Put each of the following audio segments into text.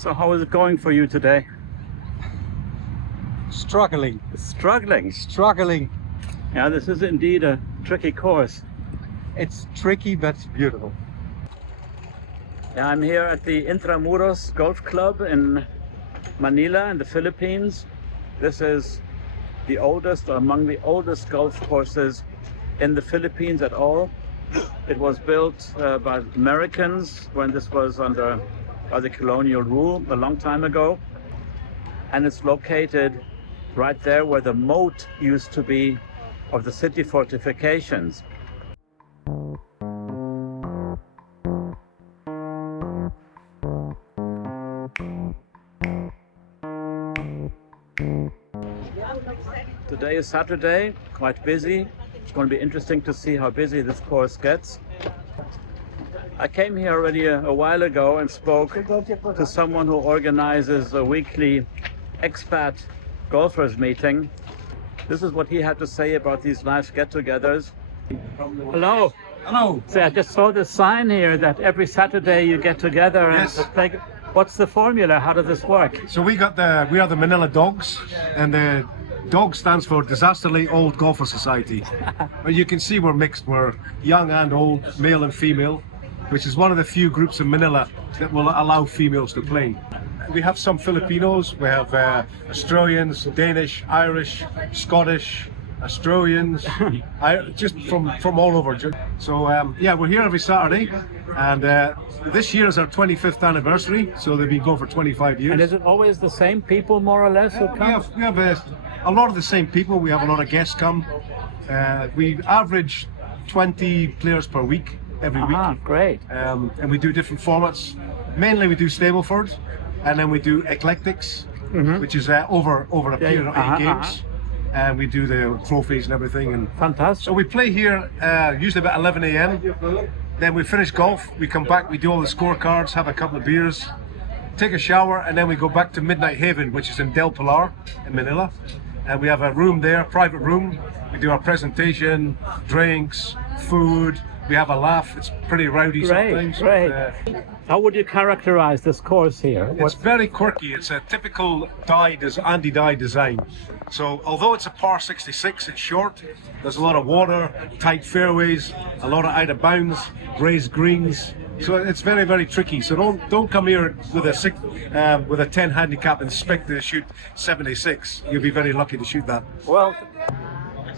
So how is it going for you today? Struggling. Struggling. Yeah, this is indeed a tricky course. It's tricky, but it's beautiful. Yeah, I'm here at the Intramuros Golf Club in Manila in the Philippines. This is the oldest or among the oldest golf courses in the Philippines at all. It was built by Americans when this was under the colonial rule a long time ago. And it's located right there where the moat used to be of the city fortifications. Today is Saturday, quite busy. It's going to be interesting to see how busy this course gets. I came here already a while ago and spoke to someone who organizes a weekly expat golfers meeting. This is what he had to say about these nice get-togethers. Hello. Hello. So I just saw the sign here that every Saturday you get together and Yes. play. What's the formula? How does this work? So we are the Manila DOGS, and the DOG stands for Disasterly Old Golfer Society. But you can see we're mixed. We're young and old, male and female, which is one of the few groups in Manila that will allow females to play. We have some Filipinos, we have Australians, Danish, Irish, Scottish, Australians, just from all over. So yeah, we're here every Saturday, and this year is our 25th anniversary, so they've been going for 25 years. And is it always the same people, more or less, who come? We have a lot of the same people. We have a lot of guests come. We average 20 players per week, every week. Great. And we do different formats. Mainly we do Stableford, and then we do Eclectics, which is over a period of 8 games. And we do the trophies and everything. And fantastic. so we play here usually about 11 a.m. Then we finish golf, we come back, we do all the scorecards, have a couple of beers, take a shower, and then we go back to Midnight Haven, which is in Del Pilar in Manila. And we have a room there, private room. We do our presentation, drinks, food. We have a laugh. It's pretty rowdy sometimes. Great. How would you characterize this course here? It's very quirky. It's a typical Andy Dye design. So although it's a par 66, it's short. There's a lot of water, tight fairways, a lot of out of bounds, raised greens. So it's very, very tricky. So don't come here with a 10 handicap and expect to shoot 76. You'll be very lucky to shoot that. Well,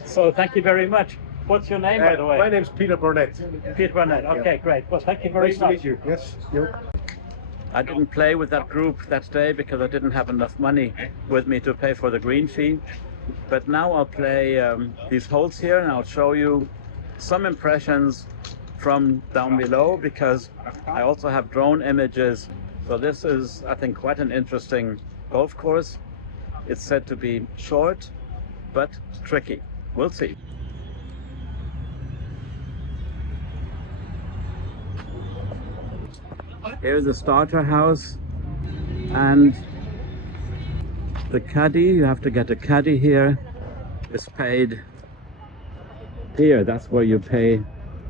so thank you very much. What's your name, by the way? My name's Peter Burnett. Peter Burnett. Okay, great. Well, thank you very Nice much. to meet you. Yes. I didn't play with that group that day because I didn't have enough money with me to pay for the green fee. But now I'll play these holes here, and I'll show you some impressions from down below, because I also have drone images. So this is, I think, quite an interesting golf course. It's said to be short, but tricky. We'll see. Here's the starter house, and the caddie, you have to get a caddie here, is paid here. That's where you pay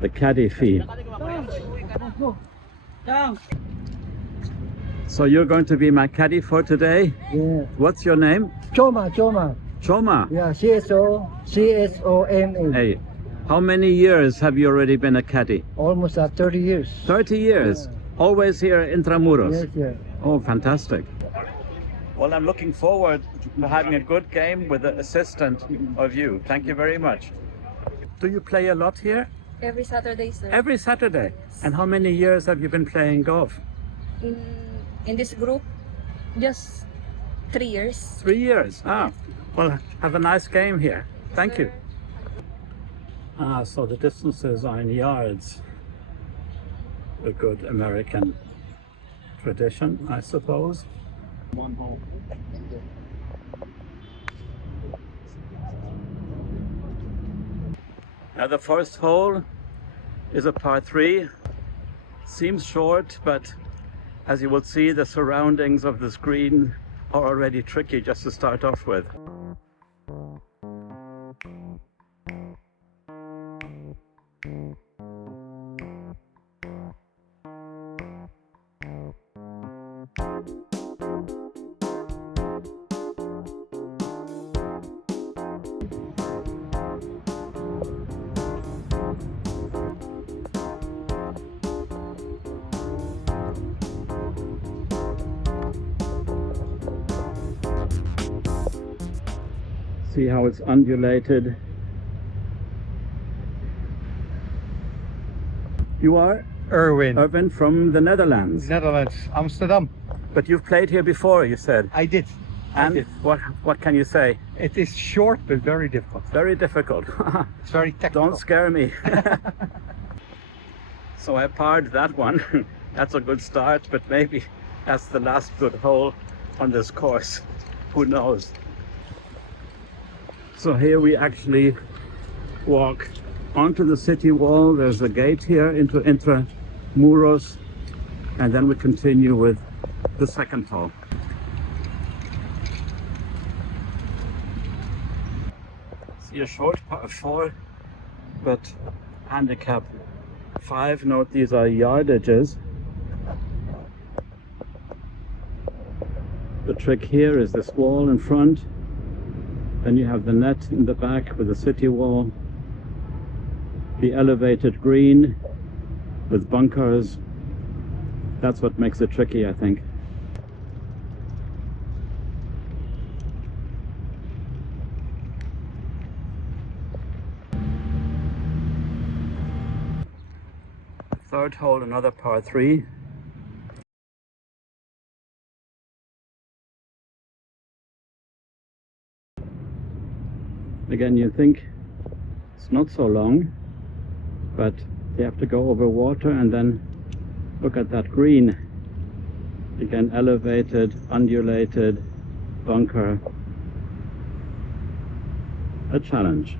the caddie fee. So you're going to be my caddie for today? Yeah. What's your name? Choma. Choma. Yeah, CSOMA. Hey, how many years have you already been a caddie? Almost 30 years. 30 years. Yeah. Always here in Intramuros. Yes, yeah. Oh, fantastic. Well, I'm looking forward to having a good game with the assistant of you. Thank you very much. Do you play a lot here? Every Saturday, sir. Every Saturday? And how many years have you been playing golf? In this group, just 3 years. 3 years. Ah, well, have a nice game here. Thank you. Ah, so the distances are in yards. A good American tradition, I suppose. One hole. Now the first hole is a par 3. Seems short, but as you will see, the surroundings of this green are already tricky just to start off with. See how it's undulated. You are Erwin, Irvin from the Netherlands, Netherlands, Amsterdam. but you've played here before, you said. I did. I And did. what can you say? It is short but very difficult. Very difficult. It's very technical. Don't scare me. So I parred that one. That's a good start, but maybe that's the last good hole on this course. Who knows? So here we actually walk onto the city wall. There's a gate here into Intramuros, and then we continue with the second hole. See a short par 4, but handicap 5. Note these are yardages. The trick here is this wall in front, then you have the net in the back with the city wall, the elevated green with bunkers. That's what makes it tricky, I think. Third hole, another par 3. Again, you think it's not so long, but you have to go over water, and then look at that green. Again, elevated, undulated, bunker. A challenge.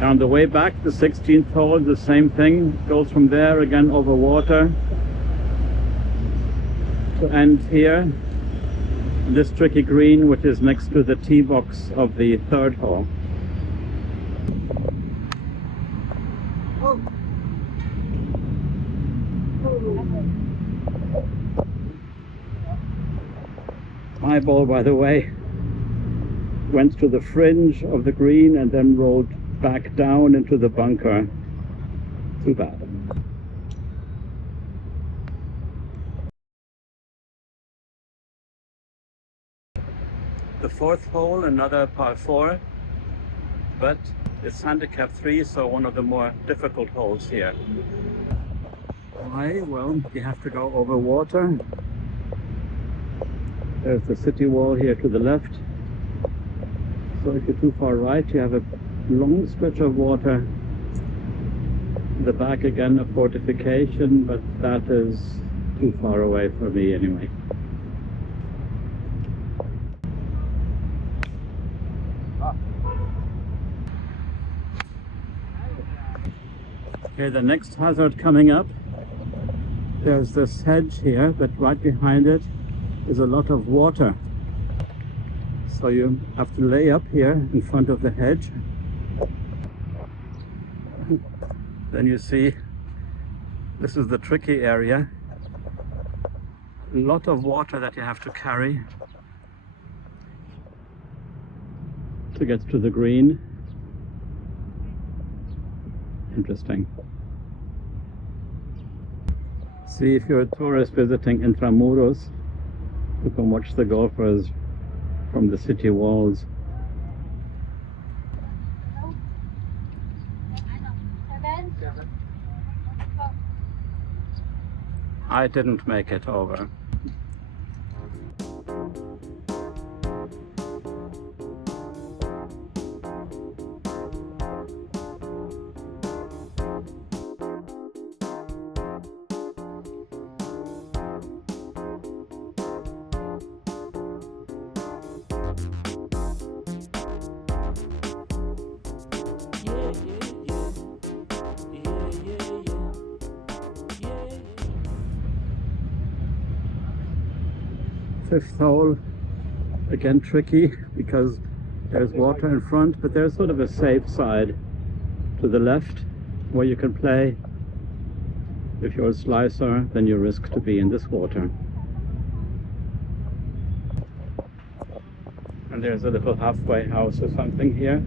On the way back, the 16th hole, the same thing, goes from there again over water to end here, this tricky green, which is next to the tee box of the third hole. My ball, by the way, went to the fringe of the green and then rolled back down into the bunker. Too bad. The fourth hole, another par 4, but it's handicap 3, so one of the more difficult holes here. Why? Well, you have to go over water. There's the city wall here to the left. So if you're too far right, you have a long stretch of water. In the back again, a fortification, but that is too far away for me anyway. Okay, the next hazard coming up. There's this hedge here, but right behind it is a lot of water. So you have to lay up here in front of the hedge. Then you see, this is the tricky area. A lot of water that you have to carry to get to the green. Interesting. See, if you're a tourist visiting Intramuros, you can watch the golfers from the city walls. I didn't make it over. Fifth hole, again tricky because there's water in front, but there's sort of a safe side to the left where you can play. If you're a slicer, then you risk to be in this water. And there's a little halfway house or something here.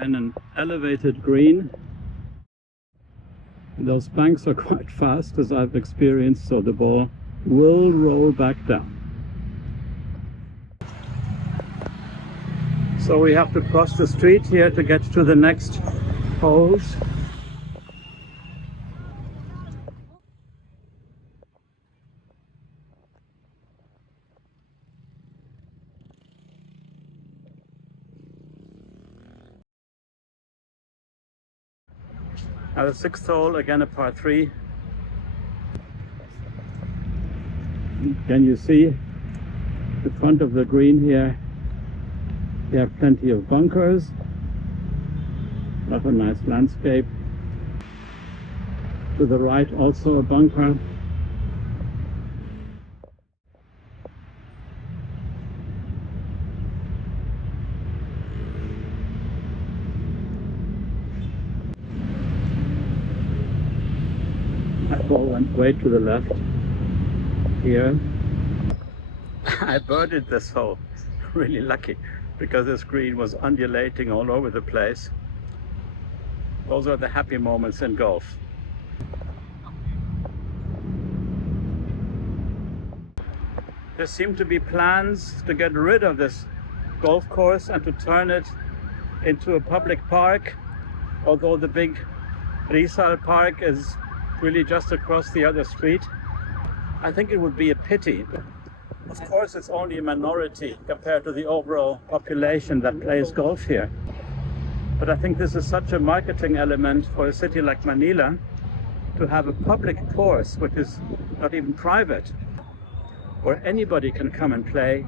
Again, an elevated green. Those banks are quite fast, as I've experienced, so the ball will roll back down. So we have to cross the street here to get to the next holes. Now the sixth hole, again a par 3. Can you see the front of the green here? You have plenty of bunkers. What a nice landscape. To the right also a bunker. That ball went way to the left here. I birdied this hole. Really lucky, because this green was undulating all over the place. Those are the happy moments in golf. There seem to be plans to get rid of this golf course and to turn it into a public park, although the big Rizal Park is really just across the other street. I think it would be a pity. Of course, it's only a minority compared to the overall population that plays golf here. But I think this is such a marketing element for a city like Manila to have a public course, which is not even private, where anybody can come and play,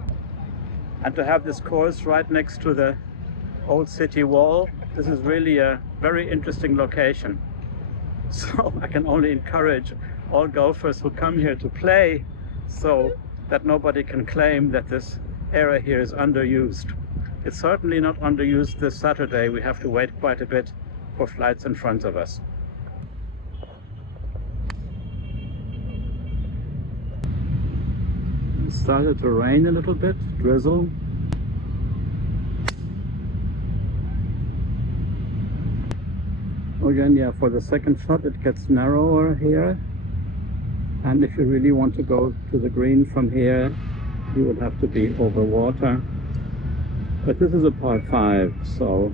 and to have this course right next to the old city wall. This is really a very interesting location. So I can only encourage all golfers who come here to play, so that nobody can claim that this area here is underused. It's certainly not underused this Saturday. We have to wait quite a bit for flights in front of us. It started to rain a little bit, drizzle. Again, yeah, for the second shot it gets narrower here. And if you really want to go to the green from here, you would have to be over water. But this is a par 5, so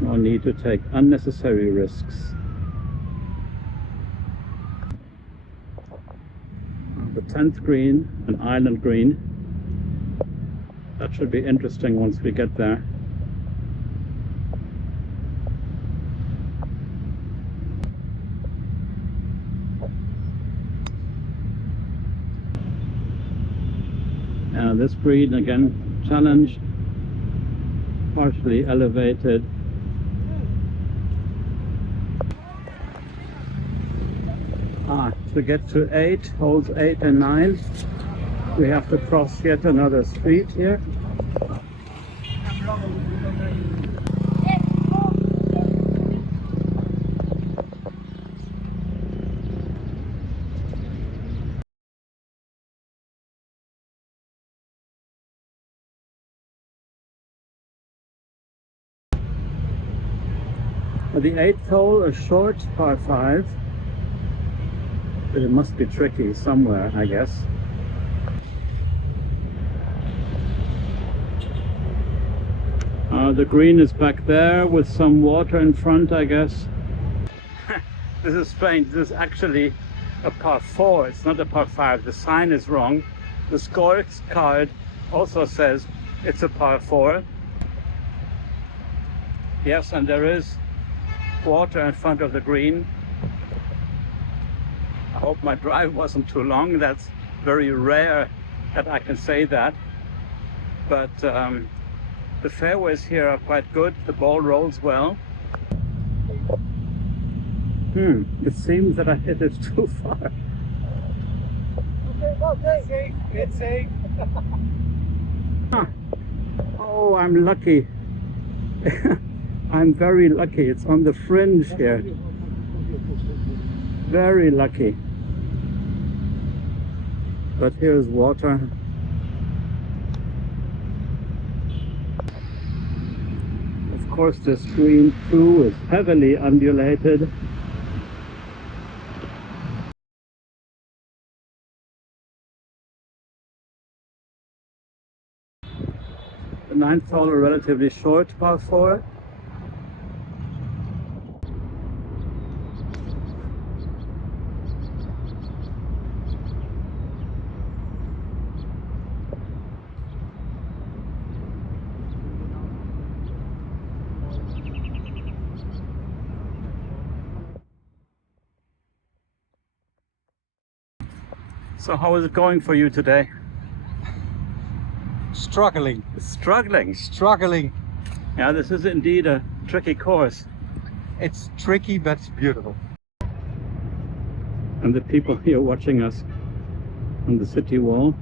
no need to take unnecessary risks. The 10th green, an island green. That should be interesting once we get there. This green again, challenge, partially elevated. To get to 8, holes 8 and 9, we have to cross yet another street here. The 8th hole, a short par 5. But it must be tricky somewhere, I guess. The green is back there with some water in front, I guess. This is strange. This is actually a par 4. It's not a par 5. The sign is wrong. The scorecard also says it's a par 4. Yes, and there is water in front of the green. I hope my drive wasn't too long. That's very rare that I can say that. But the fairways here are quite good. The ball rolls well. It seems that I hit it too far. Safe, it's safe. Oh, I'm lucky. I'm very lucky. It's on the fringe here. Very lucky. But here's water. Of course, this green too is heavily undulated. The ninth hole, a relatively short par 4. So how is it going for you today? Struggling. Struggling. Yeah, this is indeed a tricky course. It's tricky, but it's beautiful. And the people here watching us on the city wall.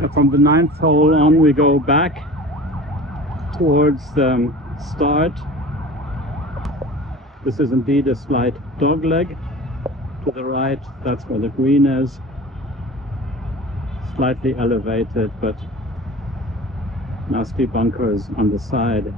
And from the ninth hole on, we go back towards the start. This is indeed a slight dog leg. To the right, that's where the green is. Slightly elevated, but nasty bunkers on the side.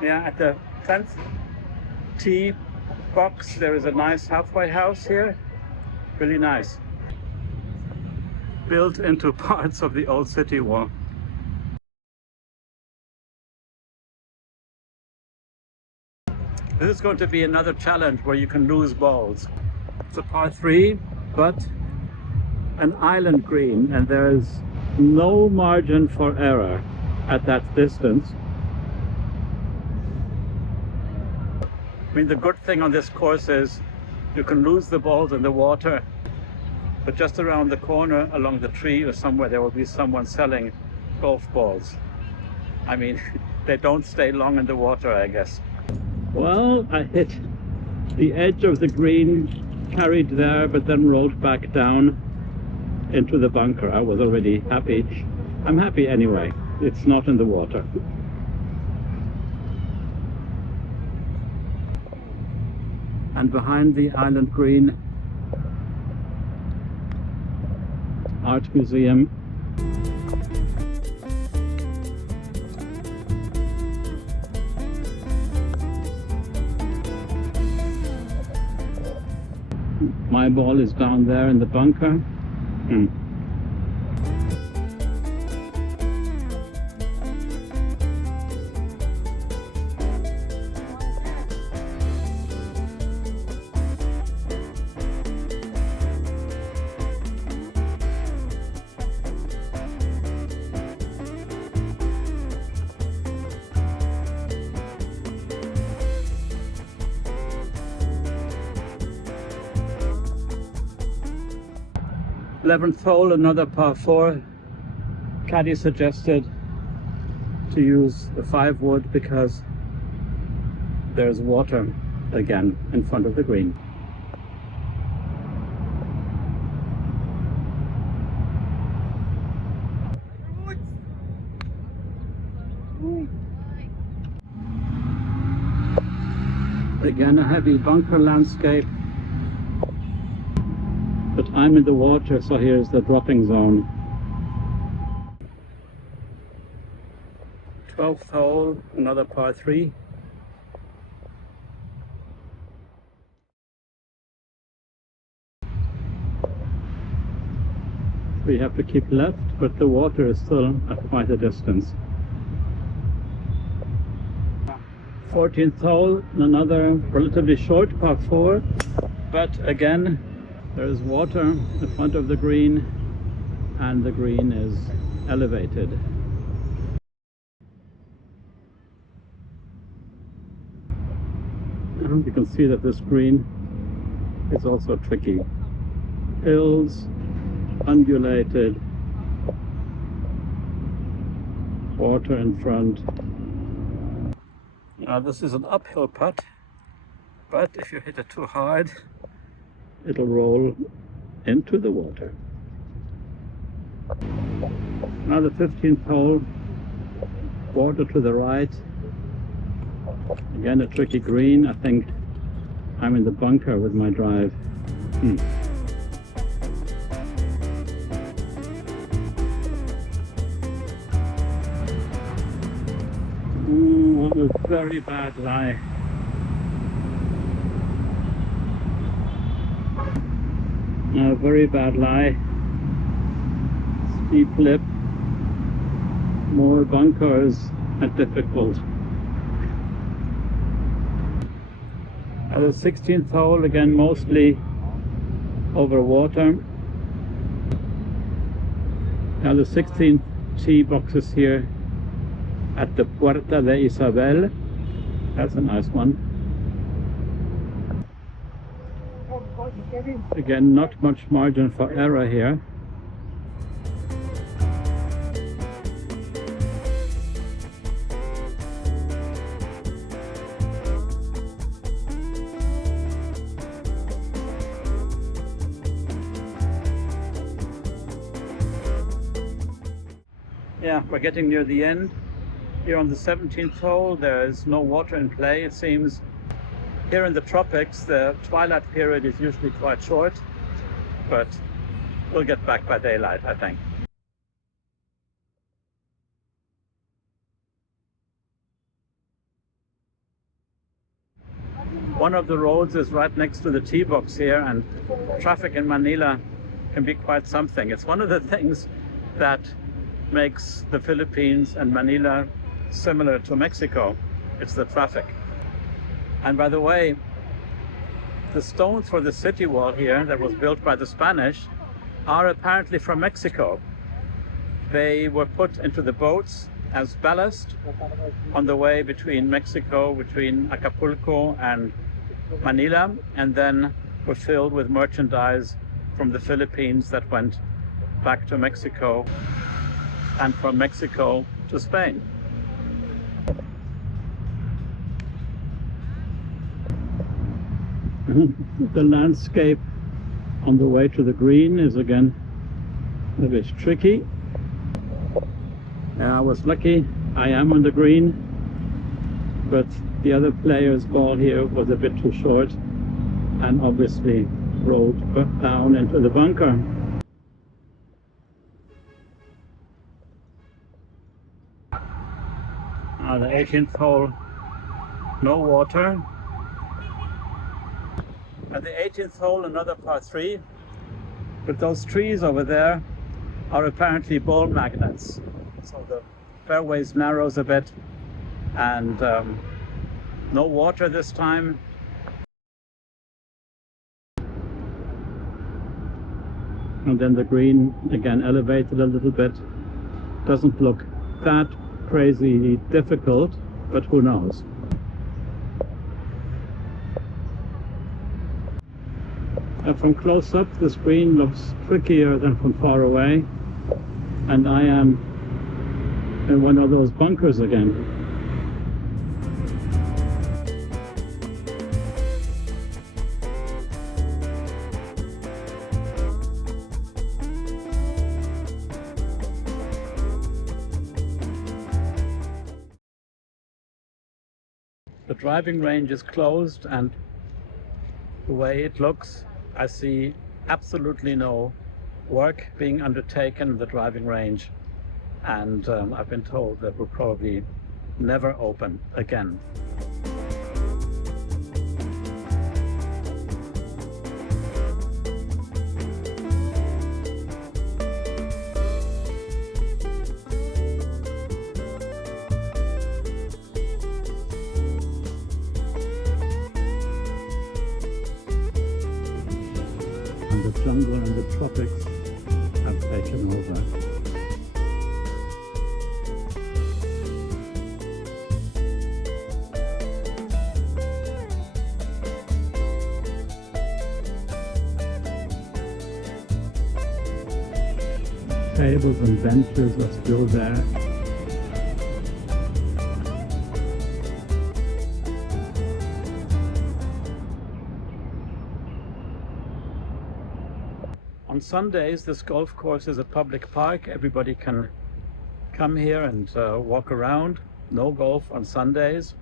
Yeah, at the 10th tee box there is a nice halfway house here. Really nice. Built into parts of the old city wall. This is going to be another challenge where you can lose balls. It's a par 3, but an island green, and there is no margin for error at that distance. I mean, the good thing on this course is you can lose the balls in the water, but just around the corner along the tree or somewhere there will be someone selling golf balls. I mean, they don't stay long in the water, I guess. Well, I hit the edge of the green, carried there, but then rolled back down into the bunker. I was already happy. I'm happy anyway. It's not in the water. And behind the island green, art museum. My ball is down there in the bunker. Eleventh hole, another par 4. Caddy suggested to use the 5 wood because there's water again in front of the green. Again, a heavy bunker landscape. But I'm in the water, so here's the dropping zone. 12th hole, another par 3. We have to keep left, but the water is still at quite a distance. 14th hole, another relatively short par 4, but again, there is water in front of the green, and the green is elevated. And you can see that this green is also tricky. Hills, undulated, water in front. Now this is an uphill putt, but if you hit it too hard, it'll roll into the water. Now the 15th hole, water to the right. Again, a tricky green. I think I'm in the bunker with my drive. Ooh, a very bad lie. A very bad lie. Steep lip. More bunkers and difficult. At the 16th hole, again mostly over water. Now the 16th tee box is here at the Puerta de Isabel. That's a nice one. Again, not much margin for error here. Yeah, we're getting near the end. Here on the 17th hole, there's no water in play, it seems. Here in the tropics, the twilight period is usually quite short, but we'll get back by daylight, I think. One of the roads is right next to the tee box here, and traffic in Manila can be quite something. It's one of the things that makes the Philippines and Manila similar to Mexico. It's the traffic. And by the way, the stones for the city wall here that was built by the Spanish are apparently from Mexico. They were put into the boats as ballast on the way between Mexico, between Acapulco and Manila, and then were filled with merchandise from the Philippines that went back to Mexico and from Mexico to Spain. The landscape on the way to the green is again a bit tricky. I was lucky, I am on the green, but the other player's ball here was a bit too short and obviously rolled down into the bunker. The 18th hole, no water. At the 18th hole, another par 3, but those trees over there are apparently ball magnets. So the fairways narrows a bit, and no water this time. And then the green again elevated a little bit. Doesn't look that crazy difficult, but who knows. From close up, the screen looks trickier than from far away, and I am in one of those bunkers again. The driving range is closed, and the way it looks, I see absolutely no work being undertaken in the driving range, and I've been told that will probably never open again. The jungle and the tropics have taken over. Tables and benches are still there. Sundays, this golf course is a public park. Everybody can come here and walk around. No golf on Sundays.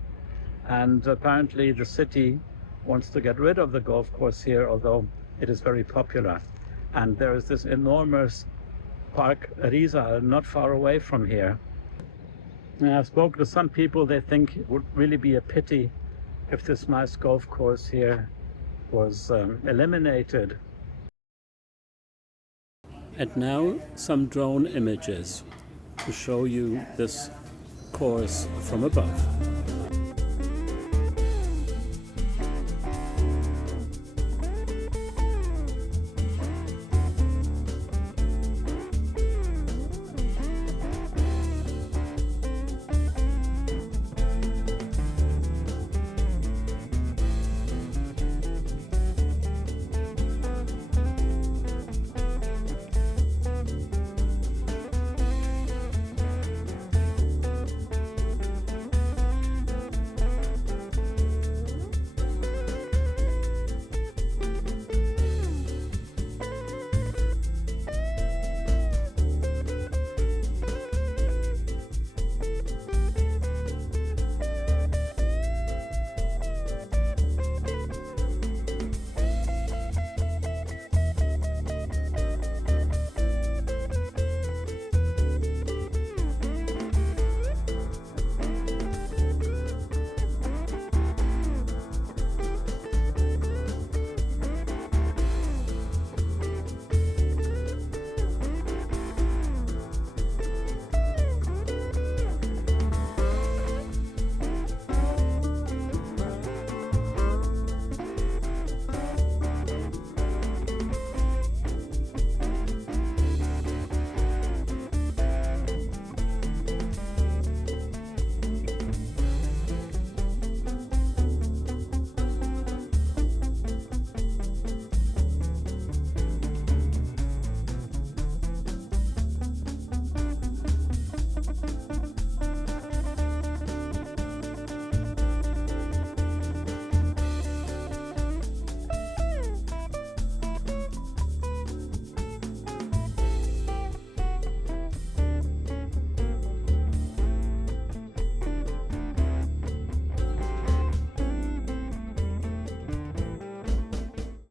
And apparently the city wants to get rid of the golf course here, although it is very popular. And there is this enormous park, Riza, not far away from here. And I spoke to some people. They think it would really be a pity if this nice golf course here was eliminated. And now some drone images to show you this course from above.